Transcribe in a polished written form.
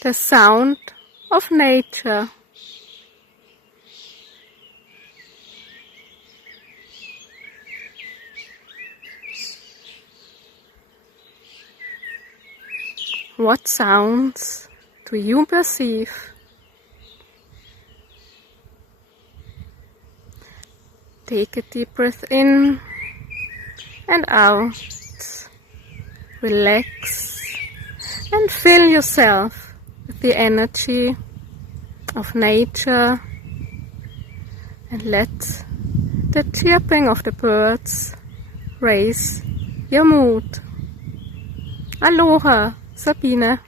the sound of nature. What sounds do you perceive? Take a deep breath in and out. Relax and fill yourself with the energy of nature, and let the chirping of the birds raise your mood. Aloha Sabine.